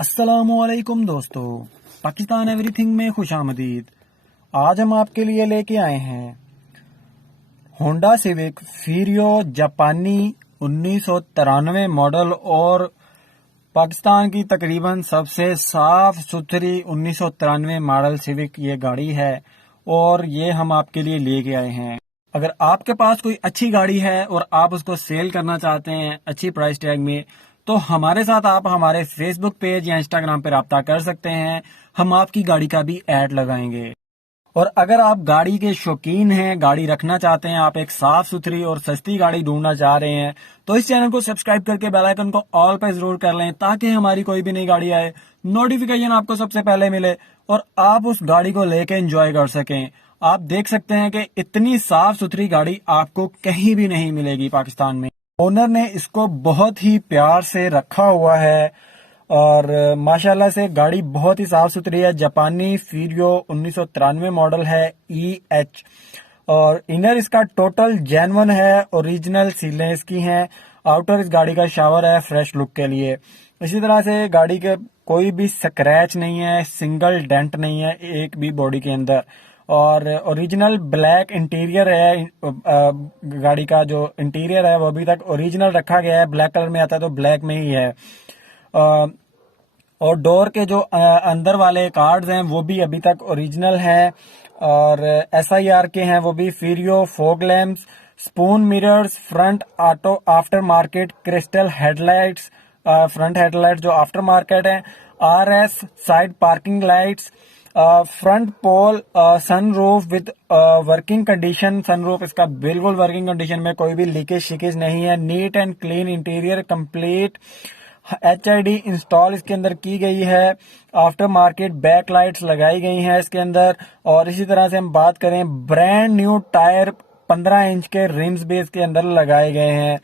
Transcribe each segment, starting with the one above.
अस्सलामुअलैकुम दोस्तों, पाकिस्तान एवरीथिंग में खुशामदीद। आज हम आपके लिए लेके आए हैं होंडा सिविक फीरियो जापानी 1993 मॉडल और पाकिस्तान की तकरीबन सबसे साफ सुथरी 1993 मॉडल सिविक ये गाड़ी है और ये हम आपके लिए लेके आए हैं। अगर आपके पास कोई अच्छी गाड़ी है और आप उसको सेल करना चाहते हैं अच्छी प्राइस टैग में, तो हमारे साथ आप हमारे फेसबुक पेज या इंस्टाग्राम पे राब्ता कर सकते हैं। हम आपकी गाड़ी का भी ऐड लगाएंगे। और अगर आप गाड़ी के शौकीन हैं, गाड़ी रखना चाहते हैं, आप एक साफ सुथरी और सस्ती गाड़ी ढूंढना चाह रहे हैं, तो इस चैनल को सब्सक्राइब करके बेल आइकन को ऑल पे जरूर कर लें ताकि हमारी कोई भी नई गाड़ी आए नोटिफिकेशन आपको सबसे पहले मिले और आप उस गाड़ी को लेके एंजॉय कर सकें। आप देख सकते हैं कि इतनी साफ सुथरी गाड़ी आपको कहीं भी नहीं मिलेगी पाकिस्तान में। ओनर ने इसको बहुत ही प्यार से रखा हुआ है और माशाल्लाह से गाड़ी बहुत ही साफ सुथरी है। जापानी फीरियो 1993 मॉडल है EH और इनर इसका टोटल जेन्युइन है, ओरिजिनल सीलें इसकी हैं। आउटर इस गाड़ी का शावर है फ्रेश लुक के लिए। इसी तरह से गाड़ी के कोई भी स्क्रैच नहीं है, सिंगल डेंट नहीं है एक भी बॉडी के अंदर और ओरिजिनल ब्लैक इंटीरियर है। गाड़ी का जो इंटीरियर है वो अभी तक ओरिजिनल रखा गया है, ब्लैक कलर में आता है तो ब्लैक में ही है। और डोर के जो अंदर वाले कार्ड्स हैं वो भी अभी तक ओरिजिनल हैं और SIR के हैं, वो भी Ferio fog lamps, spoon mirrors, front auto after market crystal headlights, front headlight जो आफ्टर मार्केट है, RS side parking lights, front pole, sunroof with working condition. Sunroof इसका बिल्कुल वर्किंग कंडीशन में, कोई भी लीकेज शिकेज नहीं है। Neat and clean interior complete. HID install इसके अंदर की गई है। आफ्टर मार्केट बैक लाइट्स लगाई गई हैं इसके अंदर। और इसी तरह से हम बात करें, ब्रांड न्यू टायर 15 इंच के रिम्स भी इसके अंदर लगाए गए हैं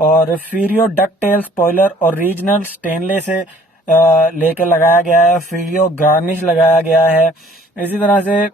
और Ferio duck tail spoiler original stainless से लेकर लगाया गया है। फीरियो गार्निश लगाया गया है। इसी तरह से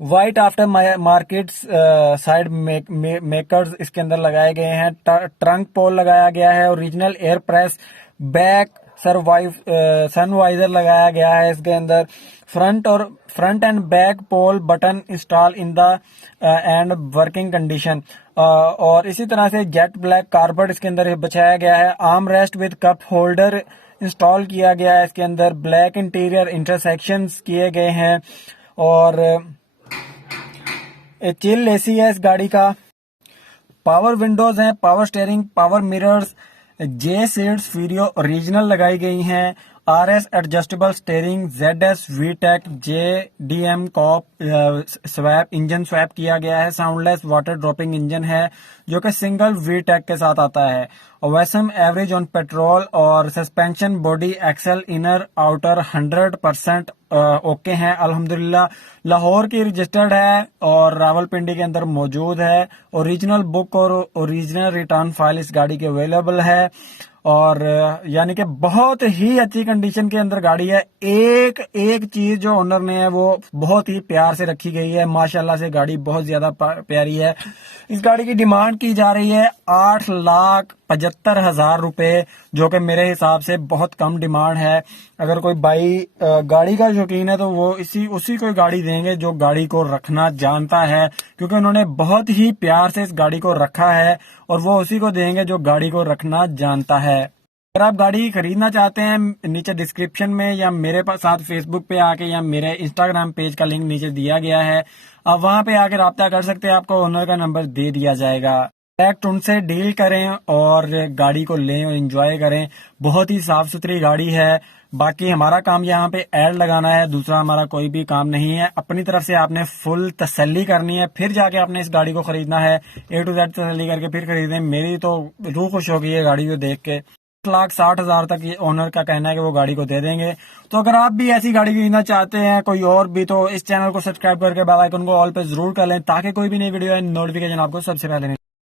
white after market side makers इसके अंदर लगाए गए हैं। ट्रंक पोल लगाया गया है। Original air press back sunvisor लगाया गया है इसके अंदर। Front and back pole button install in the end working condition. और इसी तरह से जेट ब्लैक कारपेट इसके अंदर बिछाया गया है। Arm rest with cup holder install किया गया है इसके अंदर। ब्लैक इंटीरियर इंटरसेक्शंस किए गए हैं और चिल AC है इस गाड़ी का। पावर विंडोज हैं, power steering, power mirrors, J seats Ferio original लगाई गई हैं। RS adjustable steering, ZS VTEC JDM cop swap engine swap किया गया है। साउंडलेस वाटर ड्रॉपिंग इंजन है जो कि सिंगल VTEC के साथ आता है। ओवेसम एवरेज ऑन पेट्रोल और suspension body axle inner outer 100% okay हैं अल्हम्दुलिल्लाह। लाहौर की रजिस्टर्ड है और रावलपिंडी के अंदर मौजूद है। ओरिजिनल बुक और ओरिजिनल रिटर्न फाइल इस गाड़ी के अवेलेबल है और यानी कि बहुत ही अच्छी कंडीशन के अंदर गाड़ी है। एक एक चीज जो ओनर ने है वो बहुत ही प्यार से रखी गई है। माशाल्लाह से गाड़ी बहुत ज्यादा प्यारी है। इस गाड़ी की डिमांड की जा रही है 8,75,000 रुपए, जो कि मेरे हिसाब से बहुत कम डिमांड है। अगर कोई भाई गाड़ी का शौकीन है तो वो उसी को गाड़ी देंगे जो गाड़ी को रखना जानता है, क्योंकि उन्होंने बहुत ही प्यार से इस गाड़ी को रखा है और वो उसी को देंगे जो गाड़ी को रखना जानता है। अगर आप गाड़ी खरीदना चाहते हैं, नीचे डिस्क्रिप्शन में या मेरे पास साथ फेसबुक पे आके या मेरे इंस्टाग्राम पेज का लिंक नीचे दिया गया है, आप वहां पे आके राब्ता कर सकते हैं। आपको ओनर का नंबर दे दिया जाएगा। डायरेक्ट उनसे डील करें और गाड़ी को लें और एंजॉय करें। बहुत ही साफ सुथरी गाड़ी है। बाकी हमारा काम यहाँ पे ऐड लगाना है, दूसरा हमारा कोई भी काम नहीं है। अपनी तरफ से आपने फुल तसल्ली करनी है, फिर जाके आपने इस गाड़ी को खरीदना है। A to Z तसल्ली करके फिर खरीदें। मेरी तो रूह खुश हो गई है गाड़ी को देख के। 1,60,000 तक ये ओनर का कहना है कि वो गाड़ी को दे देंगे। तो अगर आप भी ऐसी गाड़ी खरीदना चाहते हैं कोई और भी, तो इस चैनल को सब्सक्राइब करके बेल आइकन को ऑल पे जरूर कर लें ताकि कोई भी नई वीडियो नोटिफिकेशन आपको सबसे पहले